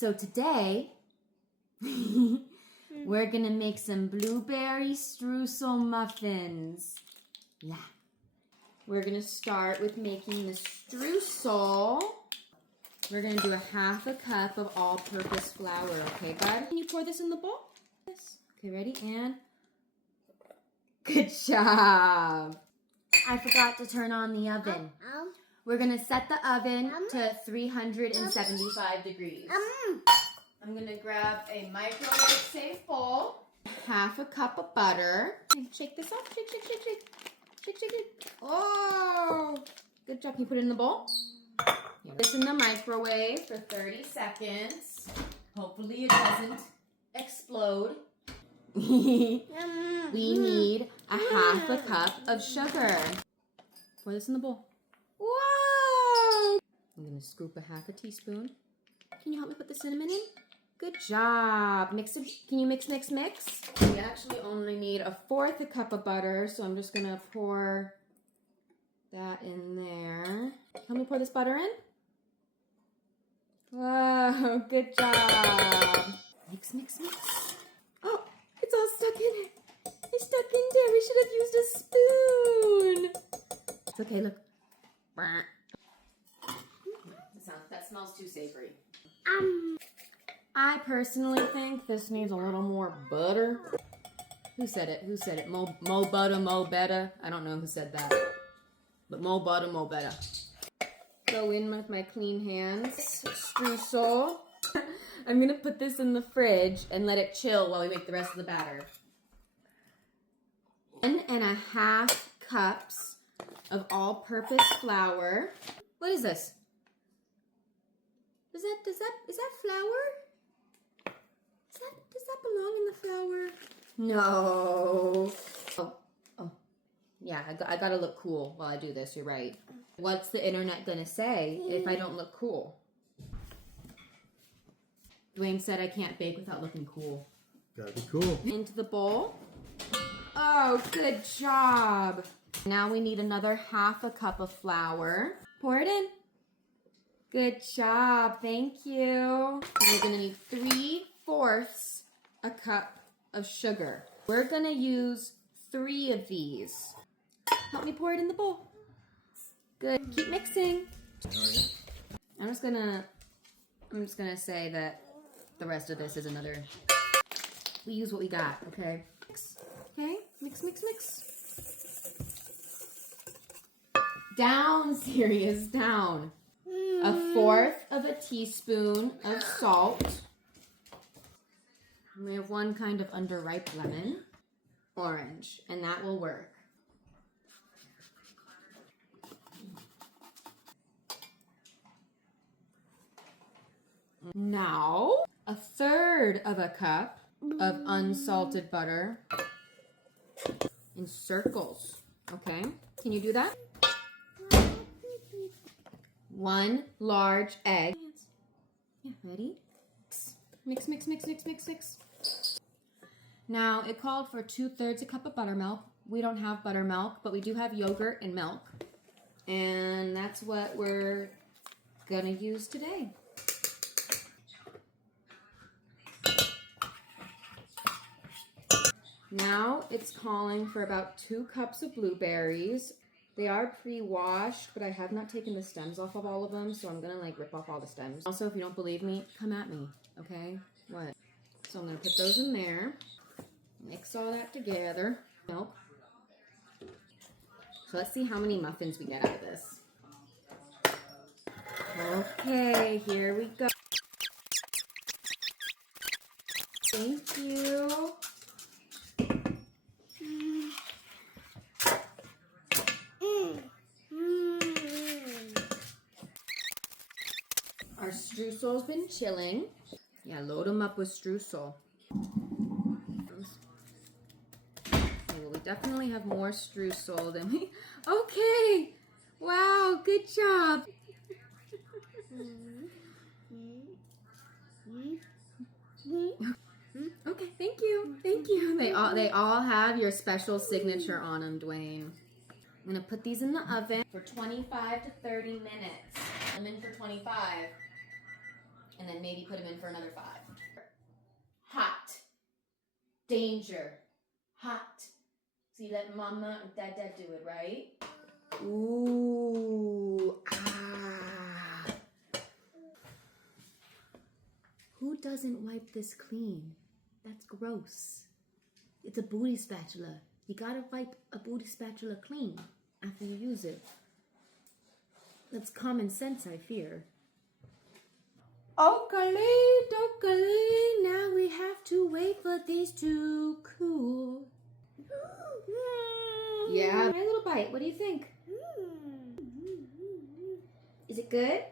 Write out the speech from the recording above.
So today, we're gonna make some blueberry streusel muffins. Yeah. We're gonna start with making the streusel. We're gonna do a half a cup of all-purpose flour, okay, bud? Can you pour this in the bowl? Yes. Okay, ready? And good job. I forgot to turn on the oven. We're gonna set the oven to 375 degrees. I'm gonna grab a microwave safe bowl, half a cup of butter, and shake this up. Shake, shake, shake, shake. Shake, shake, shake. Oh, good job. Can you put it in the bowl? Put this in the microwave for 30 seconds. Hopefully it doesn't explode. We need a half a cup of sugar. Pour this in the bowl. Whoa! I'm gonna scoop a half a teaspoon. Can you help me put the cinnamon in? Good job. Mix it. Can you mix, mix, mix? We actually only need a fourth a cup of butter, so I'm just gonna pour that in there. Help me pour this butter in. Wow, good job. Mix, mix, mix. Oh, it's all stuck in it. It's stuck in there. We should have used a spoon. It's okay, look. That smells too savory. I personally think this needs a little more butter. Who said it? Who said it? Mo butter, mo better. I don't know who said that. But mo butter, mo better. Go in with my clean hands. Streusel. I'm going to put this in the fridge and let it chill while we make the rest of the batter. 1.5 cups of all-purpose flour. What is this? Is that flour? Does that belong in the flour? No. Oh. Yeah, I gotta look cool while I do this, you're right. What's the internet gonna say if I don't look cool? Dwayne said I can't bake without looking cool. Gotta be cool. Into the bowl. Oh, good job. Now we need another half a cup of flour. Pour it in. Good job, thank you. We're gonna need 3/4 a cup of sugar. We're gonna use 3 of these. Help me pour it in the bowl. Good, keep mixing. I'm just gonna say that the rest of this is another, we use what we got, okay? Mix, okay, mix, mix, mix. Down, Sirius, down. 1/4 of a teaspoon of salt. And we have one kind of underripe lemon. Orange, and that will work. Now, 1/3 of a cup of unsalted butter in circles. Okay, can you do that? 1 large egg. Yeah, ready? Mix, mix, mix, mix, mix, mix. Now, it called for 2/3 a cup of buttermilk. We don't have buttermilk, but we do have yogurt and milk. And that's what we're gonna use today. Now, it's calling for about 2 cups of blueberries. They are pre-washed, but I have not taken the stems off of all of them, so I'm gonna rip off all the stems. Also, if you don't believe me, come at me, okay? What? So I'm gonna put those in there. Mix all that together. Milk. So let's see how many muffins we get out of this. Okay, here we go. Thank you. Our streusel's been chilling. Yeah, load them up with streusel. Okay, well, we definitely have more streusel than we... Okay! Wow, good job! Okay, thank you. Thank you. They all have your special signature on them, Dwayne. I'm gonna put these in the oven for 25 to 30 minutes. I'm in for 25. And then maybe put him in for another 5. Hot. Danger. Hot. So you let mama and dada do it, right? Ooh. Ah. Who doesn't wipe this clean? That's gross. It's a booty spatula. You gotta wipe a booty spatula clean after you use it. That's common sense, I fear. Okay, now we have to wait for these to cool. Yeah, a little bite. What do you think? Is it good?